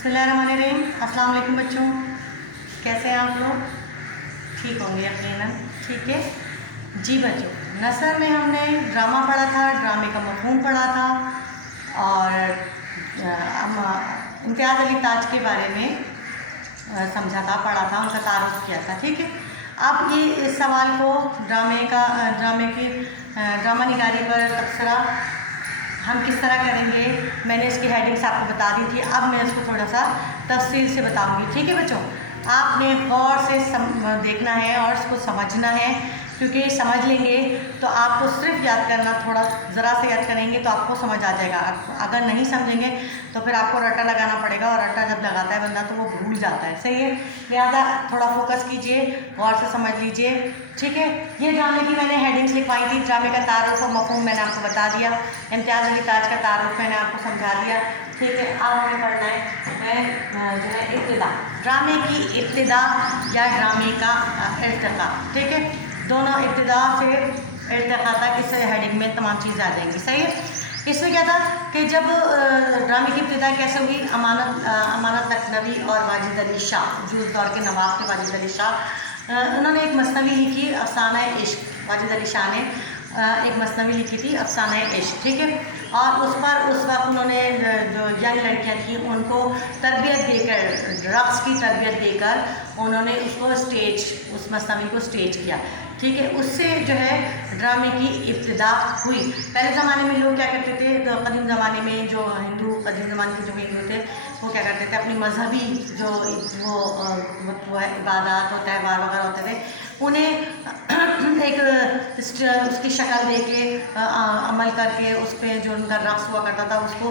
बिस्मिल्लाहिर्रहमानिर्रहीम। अस्सलाम वालेकुम बच्चों, कैसे हैं आप लोग? ठीक होंगे यकीनन। ठीक है जी बच्चों, नसर में हमने ड्रामा पढ़ा था, ड्रामे का मफ़हूम पढ़ा था और इम्तियाज़ अली ताज के बारे में समझा था, पढ़ा था, उनका तारुफ किया था। ठीक है, अब ये इस सवाल को ड्रामा निगारी पर तबसरा हम किस तरह करेंगे, मैंने इसकी हेडिंग्स आपको बता दी थी। अब मैं इसको थोड़ा सा तफसील से बताऊंगी। ठीक है बच्चों, आपने गौर से देखना है और इसको समझना है, क्योंकि समझ लेंगे तो आपको सिर्फ याद करना, थोड़ा ज़रा से याद करेंगे तो आपको समझ आ जाएगा। अगर नहीं समझेंगे तो फिर आपको रट्टा लगाना पड़ेगा, और रट्टा जब लगाता है बंदा तो वो भूल जाता है। सही है, लिहाजा थोड़ा फोकस कीजिए, गौर से समझ लीजिए। ठीक है, ये ड्रामे की मैंने हेडिंग्स लिखवाई थी। ड्रामे का तारुफ और मफ़हूम मैंने आपको बता दिया, इम्तियाज़ अली ताज का तारुफ मैंने आपको समझा दिया। ठीक है, अब हमें पढ़ना है जो है इब्तिदा, ड्रामे की इब्तिदा या ड्रामे का इर्तिका। ठीक है, दोनों इब्तिदा से इर्तिका तक इस हेडिंग में तमाम चीज़ें आ जाएंगी। सही है, इसमें क्या था कि जब ड्रामे की इब्तिदा कैसे हुई, अमानत लखनवी और वाजिद अली शाह, जो उस दौर के नवाब थे वाजिद अली शाह, उन्होंने एक मसनवी लिखी अफसाना इश्क। वाजिद अली शाह ने एक मसनवी लिखी थी अफसाना इश्क। ठीक है, और उस पर उस वक्त उन्होंने जो यंग लड़कियां थी उनको तरबियत देकर, रक्स की तरबियत देकर उन्होंने उसको उस मसनवी को स्टेज किया। ठीक है, उससे जो है ड्रामे की इब्तिदा हुई। पहले ज़माने में लोग क्या करते थे, कदीम ज़माने में जो कदीम ज़माने के जो हिंदू थे वो क्या करते थे, अपनी मजहबी जो वो इबादत और त्यौहार वगैरह होते थे, उन्हें एक उसकी शक्ल दे के अमल करके उस पर जो उनका रक्स हुआ करता था उसको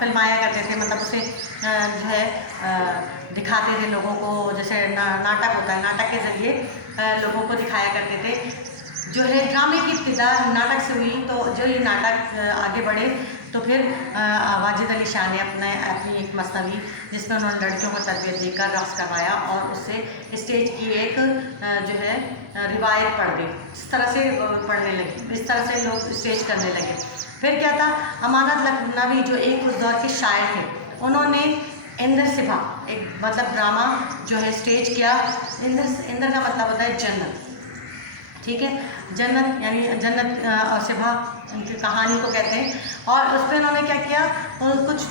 फिल्माया करते थे। मतलब उसे जो है दिखाते थे लोगों को, जैसे नाटक होता है, नाटक के ज़रिए लोगों को दिखाया करते थे। जो है ड्रामे की इब्तिदा नाटक से हुई, तो जो ये नाटक आगे बढ़े तो फिर वाजिद अली शाह ने अपनी एक मसनवी जिसमें उन्होंने लड़कियों को तरबियत देकर रक्स करवाया और उससे स्टेज की एक जो है रिवायत पढ़ गई। इस तरह से पढ़ने लगे, इस तरह से लोग स्टेज करने लगे। फिर क्या था, अमानत लखनवी जो एक उस दौर के शायर थे, उन्होंने इंदर सिभा एक मतलब ड्रामा जो है स्टेज किया। इंदर का मतलब होता है जन्नत। ठीक है, जन्नत यानी जन्नत और सिभा उनकी कहानी को कहते हैं। और उस पर उन्होंने क्या किया, कुछ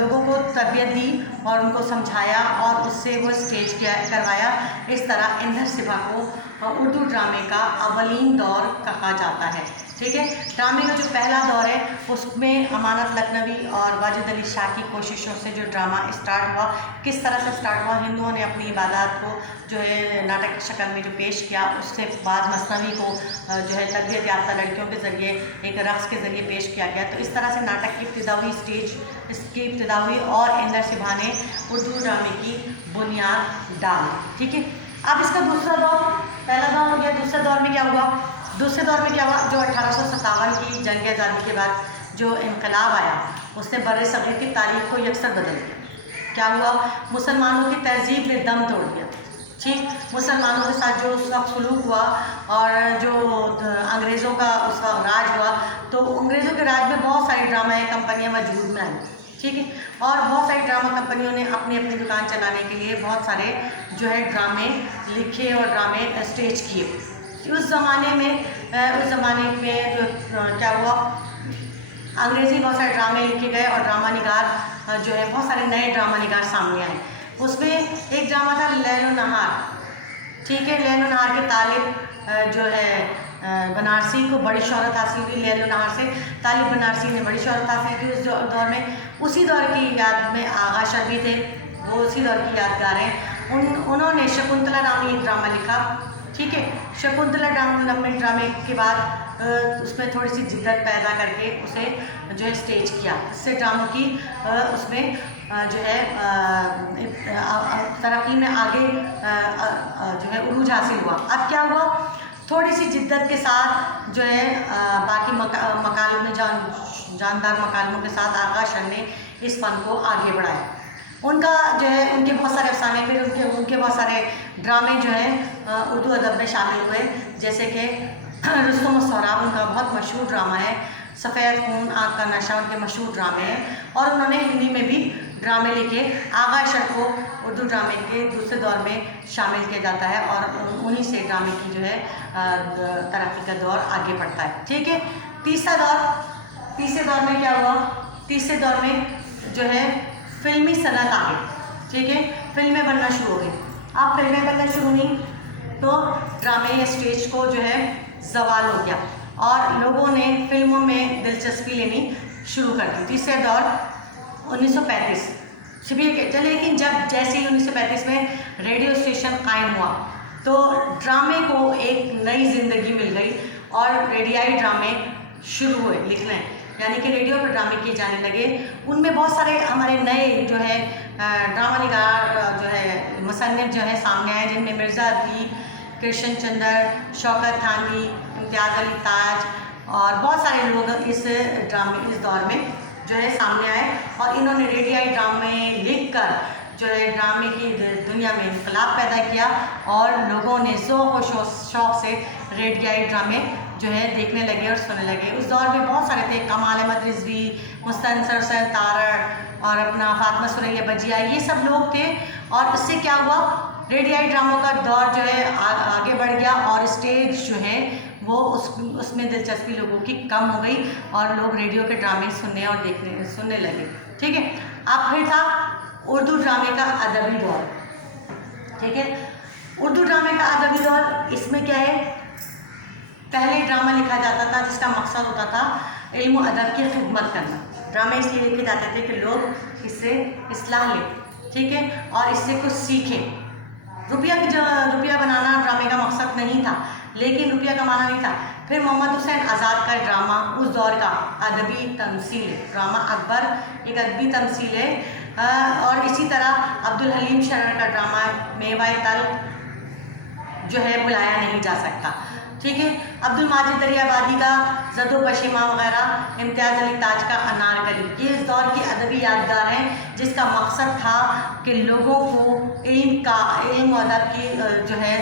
लोगों को तरबियत दी और उनको समझाया और उससे वो स्टेज करवाया। इस तरह इंदर सिभा को उर्दू ड्रामे का अवलीन दौर कहा जाता है। ठीक है, ड्रामे का जो पहला दौर है उसमें अमानत लखनवी और वाजिद अली शाह की कोशिशों से जो ड्रामा स्टार्ट हुआ, किस तरह से स्टार्ट हुआ, हिंदुओं ने अपनी इबादत को जो है नाटक की शक्ल में जो पेश किया, उससे बाद मसनवी को जो है तरबियत याफ्ता लड़कियों के ज़रिए एक रक्स के ज़रिए पेश किया गया। तो इस तरह से नाटक की इब्तिदा हुई, स्टेज इसकी इब्तिदा हुई और इंदर सिभा ने उर्दू ड्रामे की बुनियाद डाली। ठीक है, अब इसका दूसरा दौर, पहला दौर हो गया, दूसरे दौर में क्या हुआ, दूसरे दौर में क्या हुआ, जो 1857 की जंग आज़ादी के बाद जो इनकलाब आया उसने बर्रे सग़ीर की तारीख को यकसर बदल दिया। क्या हुआ, मुसलमानों की तहजीब ने दम तोड़ दिया। ठीक, मुसलमानों के साथ जो उस वक्त सलूक हुआ और जो अंग्रेज़ों का उस वक्त राज हुआ, तो अंग्रेज़ों के राज में बहुत सारी ड्रामा कंपनियाँ वजूद में आई। ठीक है, और बहुत सारी ड्रामा कंपनियों ने अपनी अपनी दुकान चलाने के लिए बहुत सारे जो है ड्रामे लिखे और ड्रामे स्टेज किए। उस ज़माने में जो क्या हुआ, अंग्रेज़ी बहुत सारे ड्रामे लिखे गए और ड्रामा निगार जो है बहुत सारे नए ड्रामा निगार सामने आए। उसमें एक ड्रामा था लैलो नहार। ठीक है, लैलो नहार के तालिब जो है बनारसी को बड़ी शोहरत हासिल हुई। लैलो नहार से तालिब बनारसी ने बड़ी शोहरत हासिल की उस दौर में। उसी दौर की याद में आगा शर्मी थे, वो उसी दौर की यादगार हैं। उन्होंने शकुंतला नामी एक ड्रामा लिखा। ठीक है, शकुंतला नामी ड्रामे के बाद उसमें थोड़ी सी जिद्दत पैदा करके उसे जो है स्टेज किया। इससे ड्रामों की उसमें जो है तरक्की में आगे जो है उरूज हासिल हुआ। अब क्या हुआ, थोड़ी सी जिद्दत के साथ जो है बाकी मकालों में जानदार मकालों के साथ आगा शर ने इस फन को आगे बढ़ाया। उनका जो है उनके बहुत सारे अफसाने, फिर उनके बहुत सारे ड्रामे जो हैं उर्दू अदब में शामिल हुए, जैसे कि रुस्तम और सोहराब उनका बहुत मशहूर ड्रामा है, सफ़ेद खून आँख का नशा उनके मशहूर ड्रामे हैं, और उन्होंने हिंदी में भी ड्रामे लिखे। आगा अशर को उर्दू ड्रामे के दूसरे दौर में शामिल किया जाता है और उन्हीं से ड्रामे की जो है तरक्की का दौर आगे बढ़ता है। ठीक है, तीसरे दौर में क्या हुआ? तीसरे दौर में जो है फिल्मी सनत आ गई। ठीक है, फिल्में बनना शुरू हो गई। अब फिल्में बनना शुरू हुई तो ड्रामे या स्टेज को जो है जवाल हो गया और लोगों ने फिल्मों में दिलचस्पी लेनी शुरू कर दी। तीसरा दौर 1935 लेकिन जब जैसे ही 1935 में रेडियो स्टेशन कायम हुआ तो ड्रामे को एक नई जिंदगी मिल गई और रेडियाई ड्रामे शुरू हुए लिखने, यानी कि रेडियो पर ड्रामे किए जाने लगे। उनमें बहुत सारे हमारे नए जो है ड्रामा निगार जो है मुसन्निफ जो है सामने आए, जिनमें मिर्ज़ा अदबी, कृष्ण चंद्र, शौकत थानवी, इम्तियाज़ अली ताज और बहुत सारे लोग इस दौर में जो है सामने आए और इन्होंने रेडियाई ड्रामे लिखकर जो है ड्रामे की दुनिया में इनकलाब पैदा किया और लोगों ने ज़ौक़ और शौक़ से रेडियाई ड्रामे जो है देखने लगे और सुनने लगे। उस दौर में बहुत सारे थे, कमाल अहमद रिजवी, मुस्तनसर सर तारड़ और अपना फातिमा सुरैया बजिया, ये सब लोग थे। और इससे क्या हुआ, रेडियाई ड्रामों का दौर जो है आगे बढ़ गया और स्टेज जो है वो उसमें दिलचस्पी लोगों की कम हो गई और लोग रेडियो के ड्रामे सुनने और सुनने लगे। ठीक है, अब फिर था उर्दू ड्रामे का अदबी दौर। ठीक है, उर्दू ड्रामे का अदबी दौर, इसमें क्या है, पहले ड्रामा लिखा जाता था जिसका मकसद होता था इल्म और अदब की खिदमत करना। ड्रामे इसलिए लिखे जाते थे कि लोग इससे इस्लाह लें, ठीक है, और इससे कुछ सीखें। रुपया बनाना ड्रामे का मकसद नहीं था, लेकिन रुपया कमाना नहीं था। फिर मोहम्मद हुसैन आज़ाद का ड्रामा उस दौर का अदबी तमसील है, ड्रामा अकबर एक अदबी तमसील है। और इसी तरह अब्दुल हलीम शरण का ड्रामा मेवा तल्ख जो है बुलाया नहीं जा सकता। ठीक है, अब्दुल माजिद दरियाबादी का ज़दो बशिमा वगैरह, इम्तियाज़ अली ताज का अनारकली, ये इस दौर की अदबी यादगार हैं जिसका मकसद था कि लोगों को इल्म अदब की जो है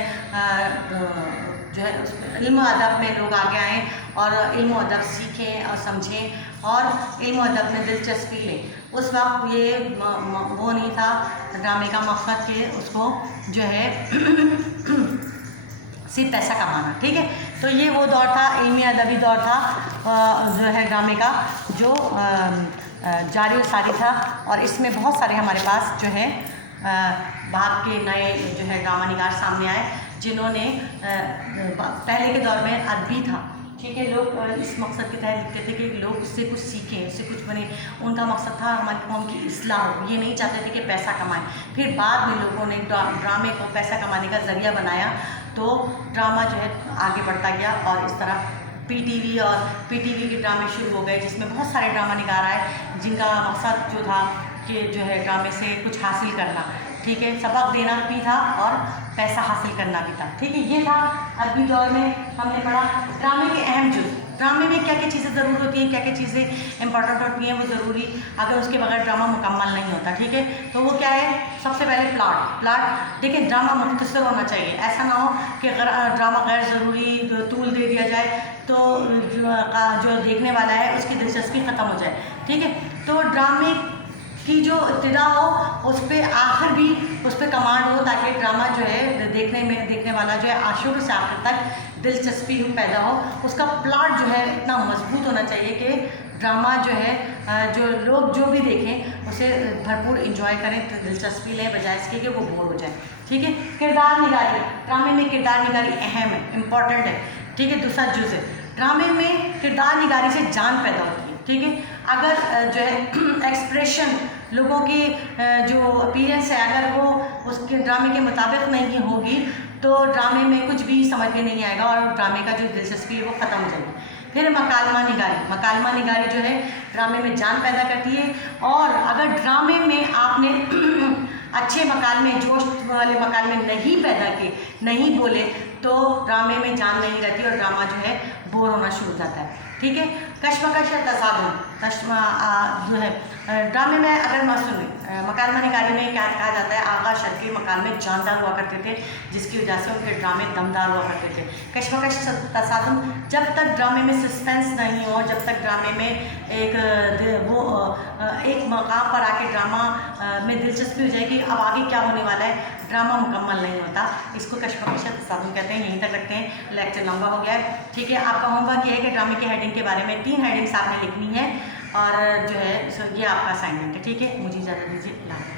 इल्म अदब में लोग आगे आएँ और इल्म अदब सीखें और समझें और इल्म अदब में दिलचस्पी लें। उस वक्त ये वो नहीं था ड्रामे का मकसद कि उसको जो है सिर्फ पैसा कमाना। ठीक है, तो ये वो दौर था, इल्मी अदबी दौर था जो है ड्रामे का, जो जारी और सारी था। और इसमें बहुत सारे हमारे पास जो है बाहर के नए जो है ड्रामा निगार सामने आए जिन्होंने पहले के दौर में अदबी था। ठीक है, लोग इस मकसद के तहत लिखते थे कि लोग उससे कुछ सीखें, उससे कुछ बने। उनका मकसद था हमारी कौम की इस्लाह हो, ये नहीं चाहते थे कि पैसा कमाएं। फिर बाद में लोगों ने ड्रामे को पैसा कमाने का ज़रिया बनाया तो ड्रामा जो है आगे बढ़ता गया और इस तरह पीटीवी के ड्रामे शुरू हो गए जिसमें बहुत सारे ड्रामा निगार आए जिनका मकसद जो था कि जो है ड्रामे से कुछ हासिल करना। ठीक है, सबक देना भी था और पैसा हासिल करना भी था। ठीक है, ये था अदबी दौर में हमने पढ़ा ड्रामे के अहम जुज़। ड्रामे में क्या क्या चीज़ें ज़रूर होती हैं, क्या क्या चीज़ें इंपॉर्टेंट होती हैं, वो ज़रूरी, अगर उसके बगैर ड्रामा मुकम्मल नहीं होता। ठीक है, तो वो क्या है, सबसे पहले प्लाट। देखिए, ड्रामा मुख्तसर होना चाहिए, ऐसा ना हो कि ड्रामा गैर ज़रूरी तूल दे दिया जाए तो जो देखने वाला है उसकी दिलचस्पी ख़त्म हो जाए। ठीक है, तो ड्रामे की जो इब्तिदा हो उस पर आखिर भी उस पर कमांड हो ताकि ड्रामा जो है देखने वाला जो है शुरू से आखिर तक दिलचस्पी पैदा हो। उसका प्लॉट जो है इतना मजबूत होना चाहिए कि ड्रामा जो है जो लोग जो भी देखें उसे भरपूर इंजॉय करें, तो दिलचस्पी लें बजाय इसके कि वो बोर हो जाए। ठीक है, किरदार निगारी, ड्रामे में किरदार निगारी अहम है, इम्पॉर्टेंट है। ठीक है, दूसरा जुज़ है, ड्रामे में किरदार निगारी से जान पैदा होती है। ठीक है, अगर जो है एक्सप्रेशन लोगों की जो अपीयरेंस है अगर वो उसके ड्रामे के मुताबिक नहीं होगी तो ड्रामे में कुछ भी समझ में नहीं आएगा और ड्रामे का जो दिलचस्पी है वो ख़त्म हो जाएगी। फिर मकालमा निगारी जो है ड्रामे में जान पैदा करती है। और अगर ड्रामे में आपने अच्छे मकालमे, जोश वाले मकालमे नहीं पैदा किए, नहीं बोले, तो ड्रामे में जान नहीं रहती और ड्रामा जो है बोर होना शुरू हो जाता है। ठीक है, कश्मकश या तसादुम जो है ड्रामे में अगर मकालमा निगारी में क्या कहा जाता है, आगा शर्की मकान में जानदार हुआ करते थे, जिसकी वजह से उनके ड्रामे दमदार हुआ करते थे। कश्मकश तसादुम, जब तक ड्रामे में सस्पेंस नहीं हो, जब तक ड्रामे में एक मकाम पर आके ड्रामा में दिलचस्पी हो जाएगी, अब आगे क्या होने वाला है, ड्रामा मुकम्मल नहीं होता। इसको कश्मकश तसादुम कहते हैं। यहीं तक रखते हैं, लेक्चर लंबा हो गया है। ठीक है, आपका होमवर्क ये है कि ड्रामे की हेडिंग के बारे में 3 हेडिंग्स आपने लिखनी है और जो है ये आपका असाइनमेंट है। ठीक है, मुझे इजाज़त दीजिए।